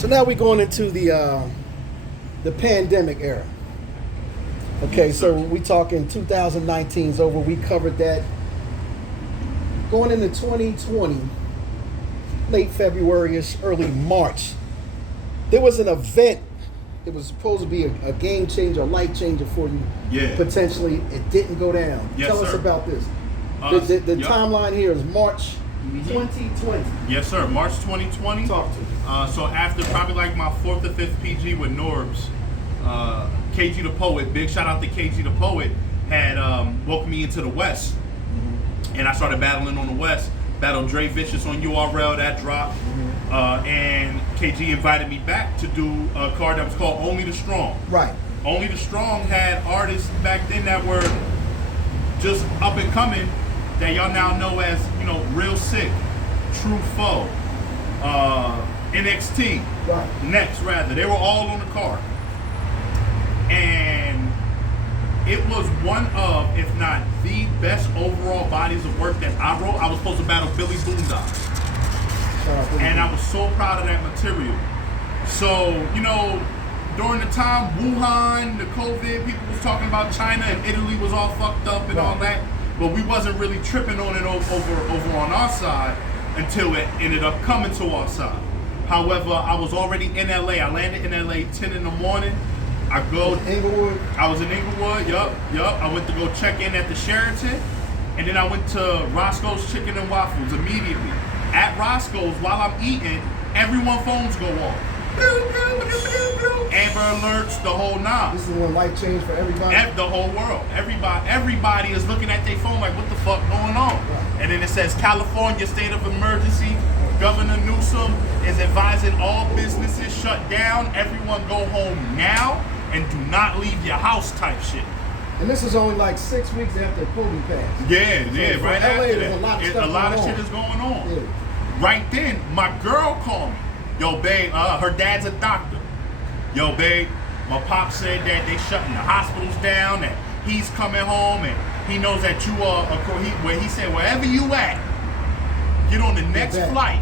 So now we're going into the pandemic era. Okay, so we talking 2019's over. We covered that. Going into 2020, late February-ish, early March, there was an event. It was supposed to be a game changer, a life changer for you. Yeah. Potentially, it didn't go down. Yes, Tell us sir. about this. The Yep. timeline here is March 2020. Yes, sir. March 2020. Talk to me. So after probably like my 4th or 5th PG with Norbs, KG the Poet, big shout out to KG the Poet, had welcomed me into the West. And I started battling on the West. Battled Dre Vicious on URL, that dropped. And KG invited me back to do a card that was called Only the Strong. Right. Only the Strong had artists back then that were just up and coming that y'all now know as, you know, Real Sick, True Foe, NXT, Right. Next rather. They were all on the card. And it was one of, if not the best overall bodies of work that I wrote. I was supposed to battle Billy Boondock. And I was so proud of that material. So, you know, during the time, Wuhan, the COVID, people was talking about China and Italy was all fucked up and all that. But we wasn't really tripping on it over on our side until it ended up coming to our side. However, I was already in LA. I landed in LA 10 in the morning. I go Inglewood. I was in Inglewood, yup. I went to go check in at the Sheraton, and then I went to Roscoe's Chicken and Waffles immediately. At Roscoe's, while I'm eating, everyone's phones go off. Amber alerts, the whole nine. This is when life changed for everybody. The whole world. Everybody is looking at their phone like, what the fuck going on? And then it says California state of emergency. Governor Newsom is advising all businesses shut down. Everyone go home now and do not leave your house type shit. And this is only like 6 weeks after COVID passed. Yeah, So right for LA, after there's that. a lot of A stuff lot of going shit on. is going on. Yeah. Right then, my girl called me. Yo, babe, her dad's a doctor. Yo, babe, my pop said that they shutting the hospitals down, that he's coming home, and he knows that you are, he said, wherever you at, get on the next flight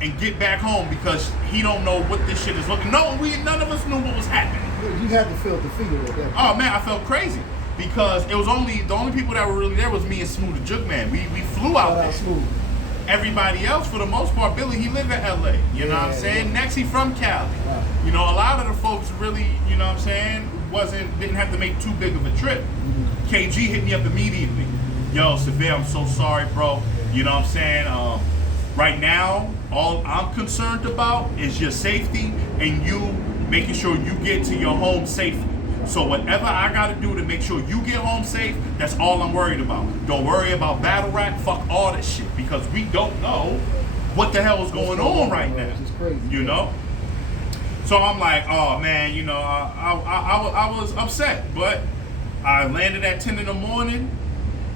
and get back home because he don't know what this shit is looking. No, none of us knew what was happening. You had to feel defeated at that point. Oh man, I felt crazy because it was the only people that were really there was me and Smooth the Juke Man. We flew out there. Smooth. Everybody else, for the most part, Billy, he lived in LA. You know what I'm saying? Yeah. Next, he from Cali. Wow. You know, a lot of the folks really, you know what I'm saying, didn't have to make too big of a trip. KG hit me up immediately. Yo, Severe, I'm so sorry, bro. You know what I'm saying? Right now, all I'm concerned about is your safety and you making sure you get to your home safely. So whatever I gotta do to make sure you get home safe, that's all I'm worried about. Don't worry about battle rap, fuck all that shit, because we don't know what the hell is going on right now. It's crazy. You know? So I'm like, oh man, you know, I was upset, but I landed at 10 in the morning,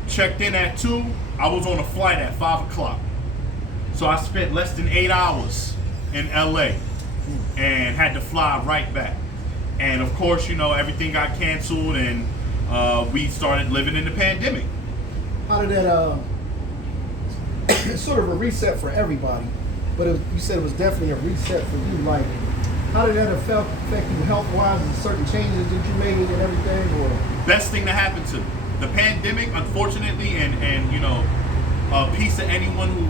checked in at 2, I was on a flight at 5 o'clock. So I spent less than 8 hours in LA and had to fly right back. And of course, you know, everything got canceled and we started living in the pandemic. How did that, it's sort of a reset for everybody, but you said it was definitely a reset for you. Like, how did that affect you health-wise and certain changes that you made and everything? Or Best thing that happened to me. The pandemic, unfortunately, and you know, peace to anyone who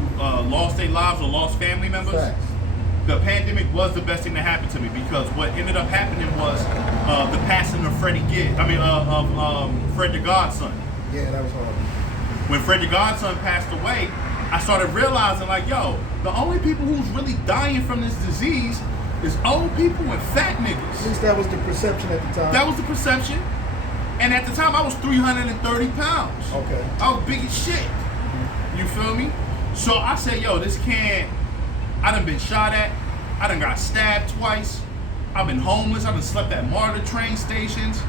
lost their lives or lost family members. Facts. The pandemic was the best thing that happened to me because what ended up happening was the passing of Fred the Godson. Yeah, that was hard. When Fred the Godson passed away, I started realizing like, yo, the only people who's really dying from this disease is old people and fat At niggas. least that was the perception at the time. That was the perception. And at the time, I was 330 pounds. Okay. I was big as shit. You feel me? So I said, yo, this can't. I done been shot at. I done got stabbed twice. I've been homeless. I done slept at MARTA train stations.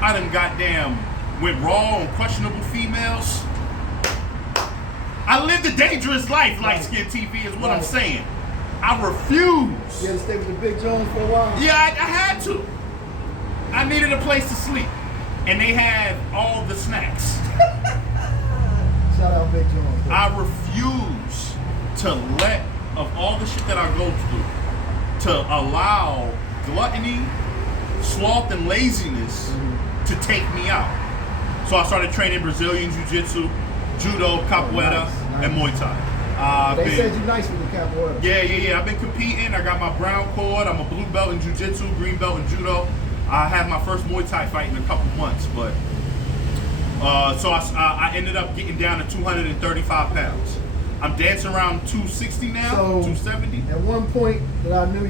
I done goddamn went raw on questionable females. I lived a dangerous life, Light Skin TV is what I'm saying. I refuse. You had to stay with the Big Jones for a while? Yeah, I had to. I needed a place to sleep. And they had all the snacks. Shout out Big Jones. I refuse to let, of all the shit that I go through, to allow gluttony, sloth, and laziness to take me out. So I started training Brazilian Jiu-Jitsu, Judo, Capoeira, and Muay Thai. They said you're nice with the Capoeira. Yeah. I've been competing. I got my brown cord. I'm a blue belt in Jiu-Jitsu, green belt in Judo. I had my first Muay Thai fight in a couple months, but so I ended up getting down to 235 pounds. I'm dancing around 260 now, so 270. At one point that I knew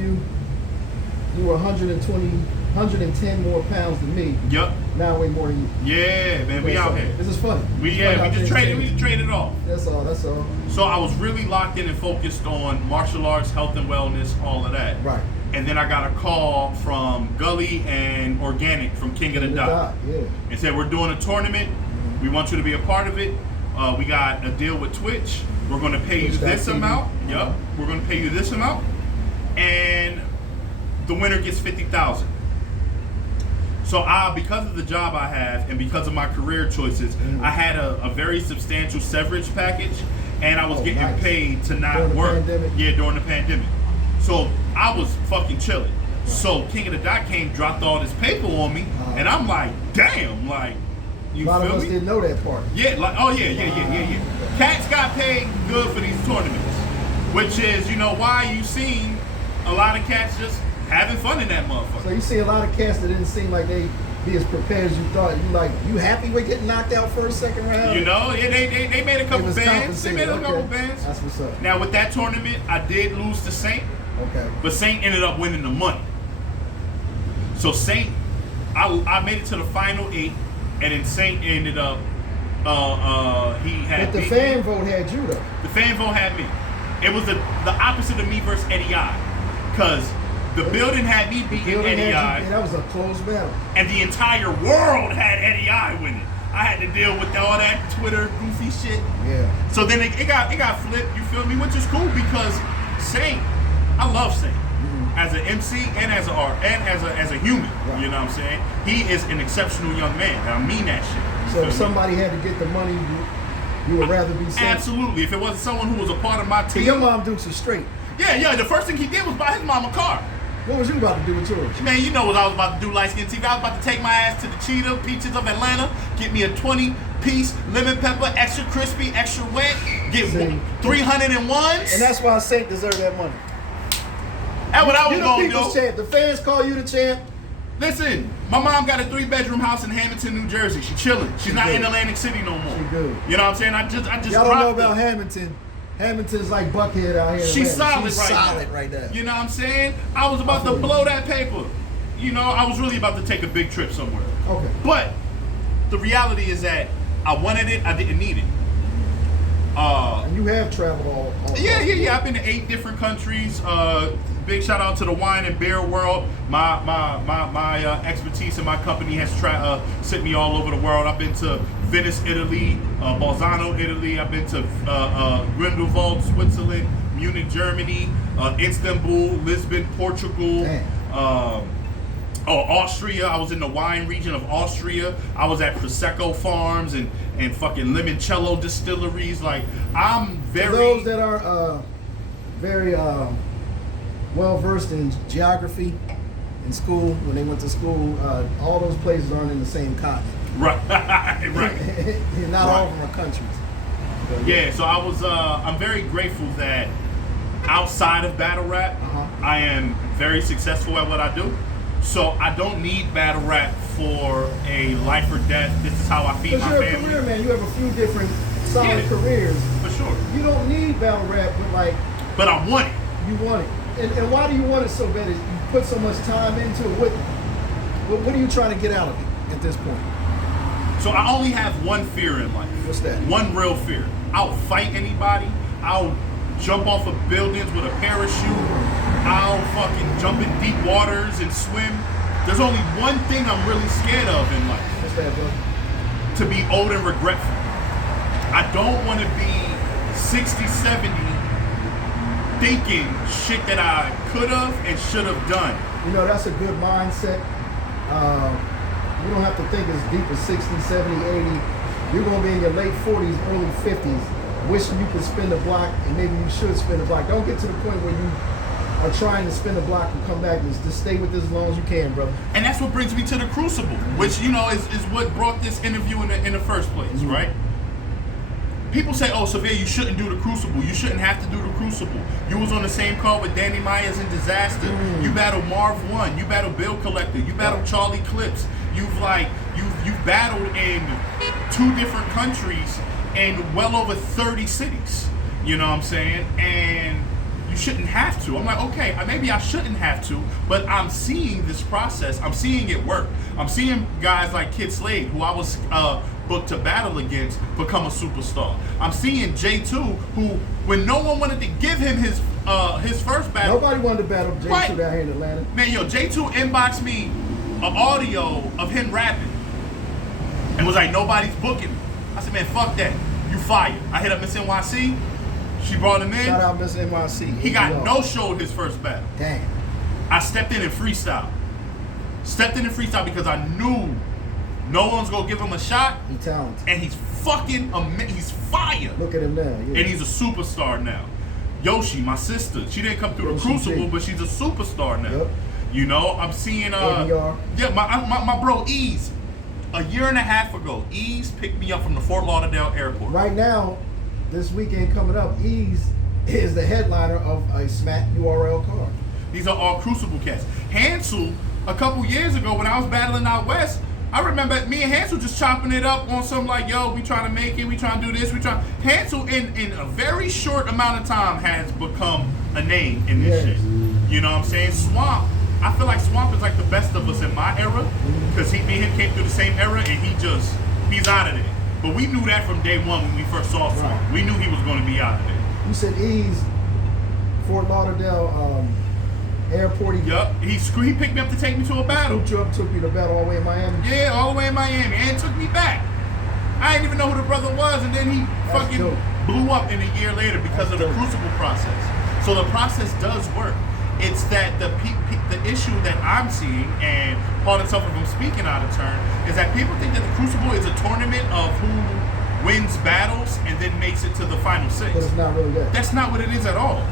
you were 110 more pounds than me. Yep. Now way more than you. Yeah, man, we out here. This is funny. We just traded off. That's all. So I was really locked in and focused on martial arts, health and wellness, all of that. Right. And then I got a call from Gully and Organic from King of the Dot. Yeah. And said, we're doing a tournament. We want you to be a part of it. We got a deal with Twitch. We're going to pay you this amount. Yep. We're going to pay you this amount. And the winner gets $50,000. So because of the job I have and because of my career choices, I had a very substantial severance package, and I was getting paid to not work. During the pandemic. So I was fucking chilling. So King of the Dot came, dropped all this paper on me, and I'm like, damn, like, you feel me? A lot of us didn't know that part. Yeah, like, oh yeah. Cats got paid good for these tournaments, which is, why you seen a lot of cats just having fun in that motherfucker. So you see a lot of cats that didn't seem like they be as prepared as you thought. You happy with getting knocked out first, second round? They made a couple bands. They made a couple bands. That's what's up. Now with that tournament, I did lose to Saint. Okay. But Saint ended up winning the money. So Saint, I made it to the final 8, and then Saint ended up, he had. But the fan vote had you though. The fan vote had me. It was the opposite of me versus Eddie I, because the building had me beating Eddie I. And that was a close battle. And the entire world had Eddie I winning. I had to deal with all that Twitter goofy shit. Yeah. So then it got flipped. You feel me? Which is cool because Saint, I love Saint as an MC and as an art and as a human. Right. You know what I'm saying? He is an exceptional young man, and I mean that shit. So if somebody had to get the money, you would rather be Saint? Absolutely. If it wasn't someone who was a part of my team. So your mom Dukes is straight. Yeah. The first thing he did was buy his mom a car. What was you about to do with yours? Man, you know what I was about to do, light skin TV. I was about to take my ass to the Cheetah Peaches of Atlanta, get me a 20-piece lemon pepper, extra crispy, extra wet, get 301s. And that's why Saint deserved that money. That's what I was going to do. Champ. The fans call you the champ. Listen, my mom got a 3-bedroom house in Hamilton, New Jersey. She chilling. She's not in Atlantic City no more. She good. You know what I'm saying? I just y'all don't know about Hamilton. Hamilton's like Buckhead out here. She's solid right now. You know what I'm saying? I was about to blow that paper. I was really about to take a big trip somewhere. Okay. But the reality is that I wanted it, I didn't need it. And you have traveled all Yeah. I've been to 8 different countries. Big shout out to the wine and beer world. My expertise in my company has sent me all over the world. I've been to Venice, Italy, Bolzano, Italy. I've been to Grindelwald, Switzerland, Munich, Germany, Istanbul, Lisbon, Portugal. Austria. I was in the wine region of Austria. I was at Prosecco farms and fucking limoncello distilleries. Like, I'm very... For those that are very well versed in geography in school, when they went to school, all those places aren't in the same continent. Right. Not all of them are countries. Yeah, so I was I'm very grateful that outside of battle rap, I am very successful at what I do. So I don't need battle rap for a life or death. This is how I feed my family. Because you're a career man. You have a few different solid careers. For sure. You don't need battle rap, but I want it. You want it. And why do you want it so bad? You put so much time into it. What are you trying to get out of it at this point? So I only have one fear in life. What's that? One real fear. I'll fight anybody. I'll jump off of buildings with a parachute. I'll fucking jump in deep waters and swim. There's only one thing I'm really scared of in life. What's that, bro? To be old and regretful. I don't want to be 60, 70 thinking shit that I could have and should have done. That's a good mindset. You don't have to think as deep as 60, 70, 80. You're going to be in your late 40s, early 50s, wishing you could spin the block, and maybe you should spin the block. Don't get to the point where you are trying to spin the block and come back. Just stay with this as long as you can, brother. And that's what brings me to the crucible, which is what brought this interview in the first place, right? People say, "Oh, Severe, you shouldn't do the crucible. You shouldn't have to do the crucible. You was on the same card with Danny Myers in Disaster. You battled Marv One. You battled Bill Collector. You battled Charlie Clips. You've battled in 2 different countries and well over 30 cities. You know what I'm saying? And you shouldn't have to." I'm like, okay, maybe I shouldn't have to, but I'm seeing this process. I'm seeing it work. I'm seeing guys like Kid Slade, who I was booked to battle against, become a superstar. I'm seeing J2, who, when no one wanted to give him his first battle, nobody wanted to battle J2 right down here in Atlanta. Man, J2 inboxed me an audio of him rapping and was like, "Nobody's booking me." I said, "Man, fuck that. You fired." I hit up Miss NYC. She brought him in. Shout out Miss NYC. He got no-showed his first battle. Damn. I stepped in and freestyle. Because I knew no one's gonna give him a shot. He's talented. And he's fucking amazing. He's fire. Look at him now. Yeah. And he's a superstar now. Yoshi, my sister, she didn't come through the crucible, but she's a superstar now. Yep. You know, I'm seeing yeah, my bro Ease. A year and a half ago, Ease picked me up from the Fort Lauderdale airport. Right now, this weekend coming up, Ease is the headliner of a Smack URL card. These are all crucible cats. Hansel, a couple years ago when I was battling out west, I remember me and Hansel just chopping it up on some like, "Yo, we trying to make it, we trying to do this, Hansel in a very short amount of time has become a name in this shit. You know what I'm saying? Swamp, I feel like Swamp is like the best of us in my era, because me and him came through the same era, and he's out of there. But we knew that from day one when we first saw Swamp. Right. We knew he was going to be out of there. You said Ease, Fort Lauderdale airport. Yup. He picked me up to take me to a battle. Scooped you up, took you to battle all the way in Miami? Yeah, all the way in Miami, and took me back. I didn't even know who the brother was, and then he blew up in a year later because of the crucible process. So the process does work. It's that the issue that I'm seeing, and pardon myself if I'm speaking out of turn, is that people think that the crucible is a tournament of who wins battles and then makes it to the final 6. But it's not really that. That's not what it is at all.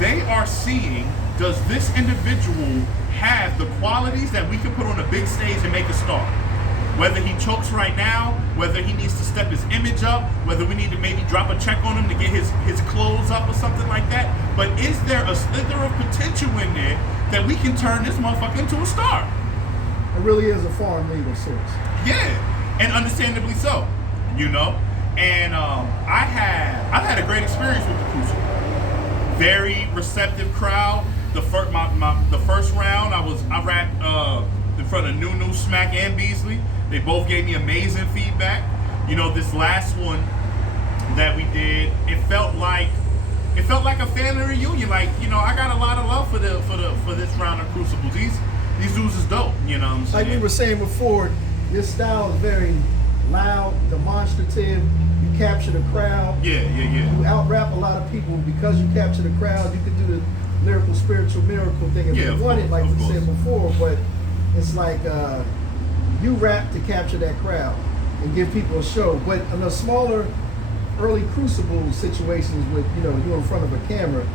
They are seeing, does this individual have the qualities that we can put on a big stage and make a star? Whether he chokes right now, whether he needs to step his image up, whether we need to maybe drop a check on him to get his clothes up or something like that. But is there a slither of potential in there that we can turn this motherfucker into a star? It really is a foreign league of sorts. Yeah, and understandably so, you know? And I've had a great experience with the Crucible. Very receptive crowd. The first round, I rapped in front of Nunu, Smack, and Beasley. They both gave me amazing feedback. You know, this last one that we did, it felt like a family reunion. Like, you know, I got a lot of love for this round of Crucibles. These dudes is dope. You know what I'm saying? Like we were saying before, your style is very loud, demonstrative. You capture the crowd. Yeah. You out-rap a lot of people because you capture the crowd. You can do the lyrical, spiritual, miracle thing if you want it, like we said before. But it's like you rap to capture that crowd and give people a show. But in the smaller, early Crucible situations with, you know, you in front of a camera,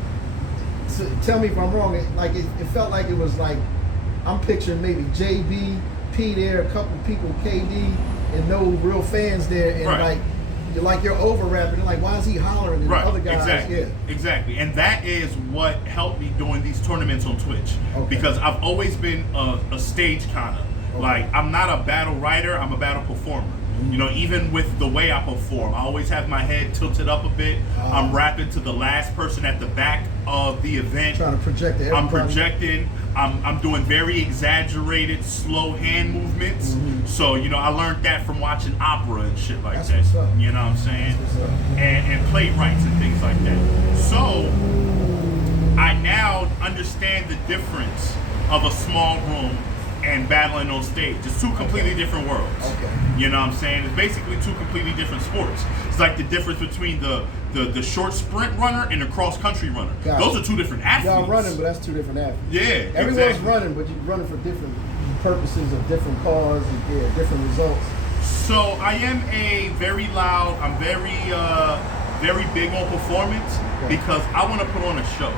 so tell me if I'm wrong, it felt like it was like, I'm picturing maybe JB, P there, a couple people, KD, and no real fans there, and you're over rapping. Like, why is he hollering? And the other guys, exactly. And that is what helped me doing these tournaments on Twitch, because I've always been a stage kind of. Like, I'm not a battle writer, I'm a battle performer. You know, even with the way I perform, I always have my head tilted up a bit. I'm rapping to the last person at the back of the event. Trying to project everybody. I'm projecting. I'm doing very exaggerated, slow hand movements. So, you know, I learned that from watching opera and shit like that. What's up. You know what I'm saying? And playwrights and things like that. So, I now understand the difference of a small room and battling on stage. It's two completely different worlds. You know what I'm saying? It's basically two completely different sports. It's like the difference between the short sprint runner and the cross country runner. Those are two different athletes. Y'all running, but that's two different athletes. Yeah, everyone's running, but you're running for different purposes of different cause and different results. So I am a very loud. I'm very big on performance because I want to put on a show.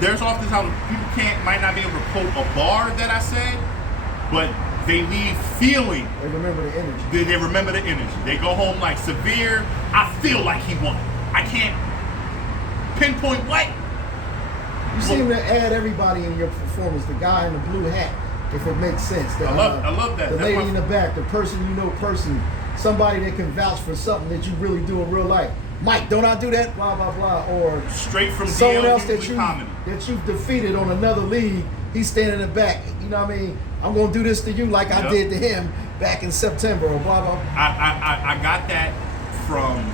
there's often how people might not be able to quote a bar that I said, but they leave feeling. They remember the energy. They remember the energy. They go home like Severe. I feel like he won. I can't pinpoint what. You seem to add everybody in your performance. The guy in the blue hat, if it makes sense. I love that. The lady in the back, the person you know personally, somebody that can vouch for something that you really do in real life. Mike, don't I do that? Blah blah blah. Or straight from someone else that comedy. you've defeated on another league. He's standing in the back. You know what I mean? I'm gonna do this to you like I did to him back in September or blah blah. I got that from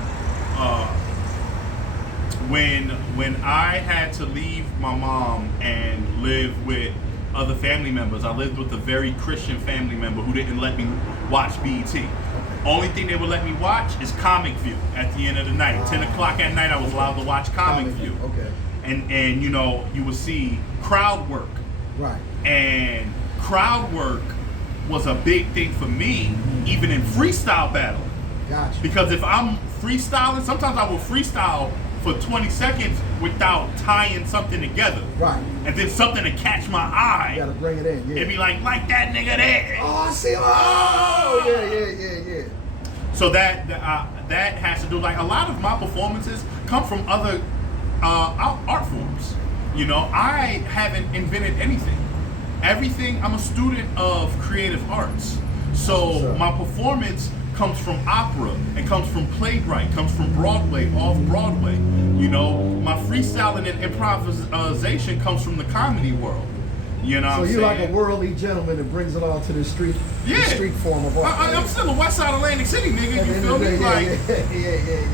when I had to leave my mom and live with other family members. I lived with a very Christian family member who didn't let me watch BET. Only thing they would let me watch is Comic View at the end of the night. 10 o'clock at night, I was allowed to watch Comic View. Okay. And you know, you would see crowd work. Right. And crowd work was a big thing for me, even in freestyle battle. Gotcha. Because if I'm freestyling, sometimes I will freestyle for 20 seconds without tying something together. Right. And then something to catch my eye. You gotta bring it in, yeah. It'd be like that nigga there. Oh, I see him. Oh, yeah. So that has to do, like, a lot of my performances come from other art forms. You know, I haven't invented anything. Everything, I'm a student of creative arts. So my performance comes from opera, and comes from playwright, comes from Broadway, off-Broadway. You know, my freestyling and improvisation comes from the comedy world. You know what I'm saying? So you're like a worldly gentleman that brings it all to the street, the street form of art. I'm still a West Side Atlantic City nigga, you feel me?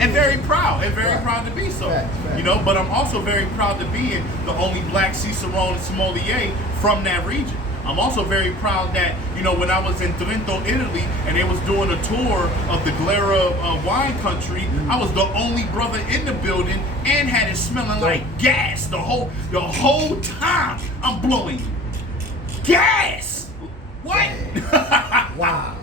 And very proud, proud to be so. Facts. You know, but I'm also very proud to be in the only black cicerone and sommelier from that region. I'm also very proud that, you know, when I was in Trento, Italy, and they was doing a tour of the Glera wine country, I was the only brother in the building and had it smelling like gas the whole time. I'm blowing gas. What? Wow.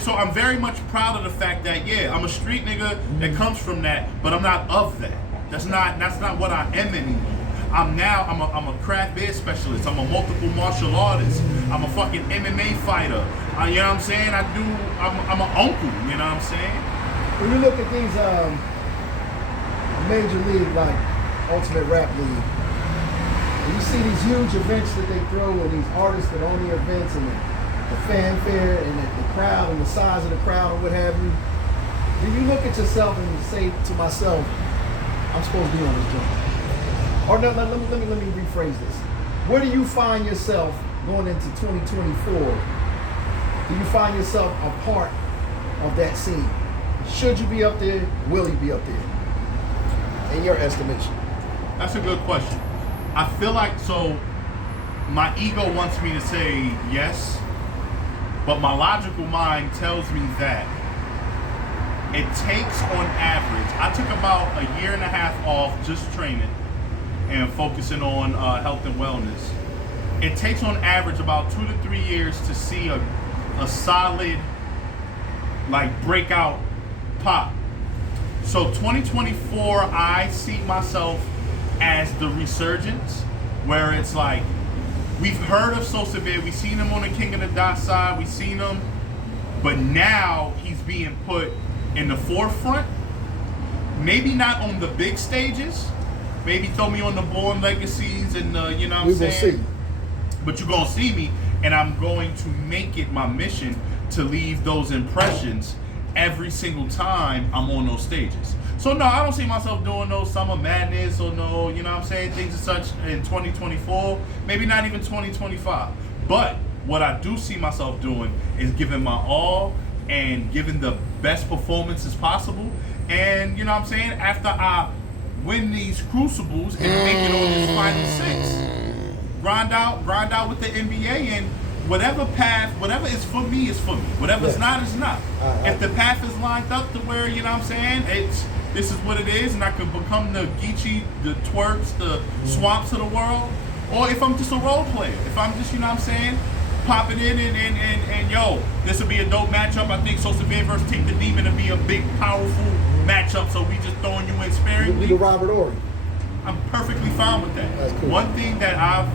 So I'm very much proud of the fact that, I'm a street nigga that comes from that, but I'm not of that. That's not what I am anymore. I'm a craft beer specialist. I'm a multiple martial artist. I'm a fucking MMA fighter. You know what I'm saying? I'm an uncle. You know what I'm saying? When you look at these major league, like Ultimate Rap League, and you see these huge events that they throw, and these artists that own the events, and the fanfare, and the crowd, and the size of the crowd, or what have you, do you look at yourself and say to myself, I'm supposed to be on this joint? Or no, let me rephrase this. Where do you find yourself going into 2024? Do you find yourself a part of that scene? Should you be up there? Will you be up there? In your estimation. That's a good question. I feel like, so my ego wants me to say yes, but my logical mind tells me that it takes on average, I took about a year and a half off just training and focusing on health and wellness. It takes on average about 2 to 3 years to see a solid, like, breakout pop. So 2024, I see myself as the resurgence, where it's like, we've heard of So Severe, we've seen him on the King of the Dot side, we've seen him, but now he's being put in the forefront. Maybe not on the big stages. Maybe throw me on the Born Legacies and you know what I'm saying? See. But you're gonna see me, and I'm going to make it my mission to leave those impressions every single time I'm on those stages. So no, I don't see myself doing no Summer Madness or no, you know what I'm saying, things and such in 2024, maybe not even 2025. But what I do see myself doing is giving my all and giving the best performances possible. And you know what I'm saying, after I win these crucibles and make it on this final six, grind out with the NBA, and whatever path, whatever is for me is for me. Whatever's not is not. If the path is lined up to where, you know what I'm saying, this is what it is, and I can become the Geechee, the Twerks, the Swamps of the world, or if I'm just a role player, if I'm just, you know what I'm saying, popping in and yo, this will be a dope matchup. I think So Severe versus Take the Demon will be a big, powerful matchup, so we just throwing you in sparingly. You the Robert Ory. I'm perfectly fine with that. That's cool. One thing that I've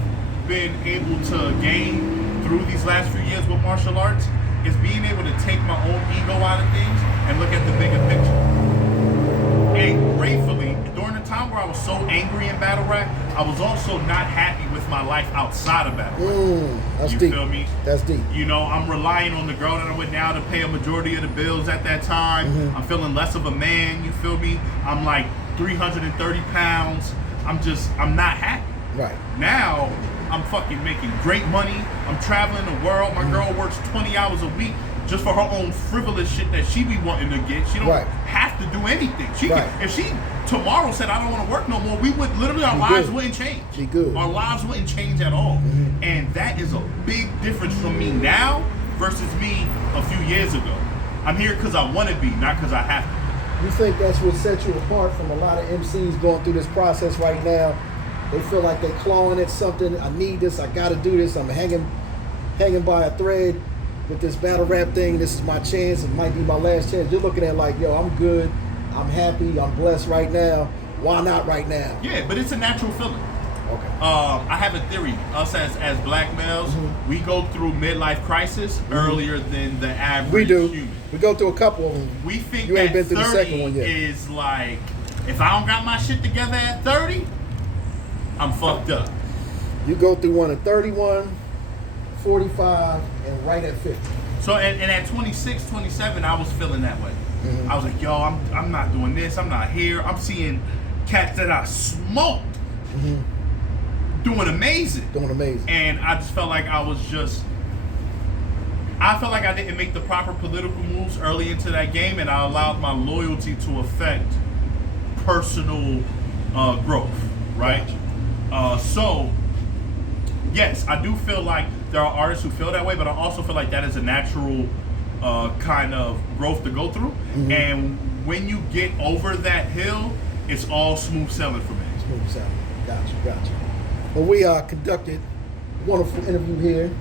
been able to gain through these last few years with martial arts is being able to take my own ego out of things and look at the bigger picture. And gratefully, during the time where I was so angry in battle rap, I was also not happy with my life outside of battle rap. That's You deep. feel me? That's deep. You know, I'm relying on the girl that I'm with now to pay a majority of the bills at that time. I'm feeling less of a man, you feel me? I'm like 330 pounds. I'm not happy. Right. Now, I'm fucking making great money. I'm traveling the world. My girl works 20 hours a week just for her own frivolous shit that she be wanting to get. She don't have to do anything. She can, if she tomorrow said, I don't want to work no more, we would literally, our lives wouldn't change. She good. Our lives wouldn't change at all. And that is a big difference from me now versus me a few years ago. I'm here because I want to be, not because I have to. You think that's what sets you apart from a lot of MCs going through this process right now? They feel like they're clawing at something. I need this. I got to do this. I'm hanging by a thread with this battle rap thing. This is my chance. It might be my last chance. You're looking at like, yo, I'm good. I'm happy. I'm blessed right now. Why not right now? Yeah, but it's a natural feeling. Okay. I have a theory. Us as black males, we go through midlife crisis earlier than the average We do. human. We go through a couple of them. We think You ain't that been through the 30 second one yet. is like, if I don't got my shit together at 30, I'm fucked up. You go through one at 31, 45, and right at 50. So, and at 26, 27, I was feeling that way. I was like, yo, I'm not doing this. I'm not here. I'm seeing cats that I smoked doing amazing. Doing amazing. And I just felt like I felt like I didn't make the proper political moves early into that game, and I allowed my loyalty to affect personal growth, right? So, yes, I do feel like there are artists who feel that way, but I also feel like that is a natural kind of growth to go through. And when you get over that hill, it's all smooth sailing for me. Smooth sailing. Gotcha. Well, we conducted a wonderful interview here.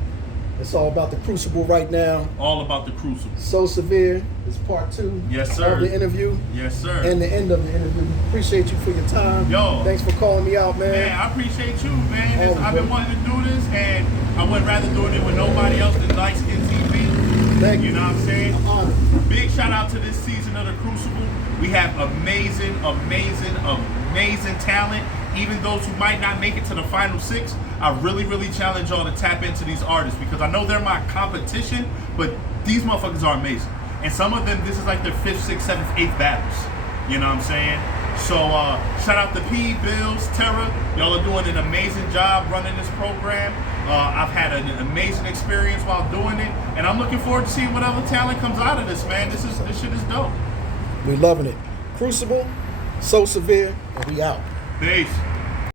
It's all about the crucible right now. All about the crucible. So Severe is part 2 Yes, sir. of the interview. Yes, sir. And the end of the interview. Appreciate you for your time. Yo. Thanks for calling me out, man. Man, I appreciate you, man. Always, I've been bro. wanting to do this, and I would rather doing it with nobody else than Light Skin TV. Thank you. You know what I'm saying? I'm honored. Big shout out to this season of the Crucible. We have amazing talent. Even those who might not make it to the final 6, I really challenge y'all to tap into these artists, because I know they're my competition, but these motherfuckers are amazing. And some of them, this is like their 5th, 6th, 7th, 8th battles. You know what I'm saying? So shout out to P, Bills, Terra. Y'all are doing an amazing job running this program. I've had an amazing experience while doing it, and I'm looking forward to seeing what other talent comes out of this, man. This shit is dope. We loving it. Crucible, So Severe, and we out. Peace.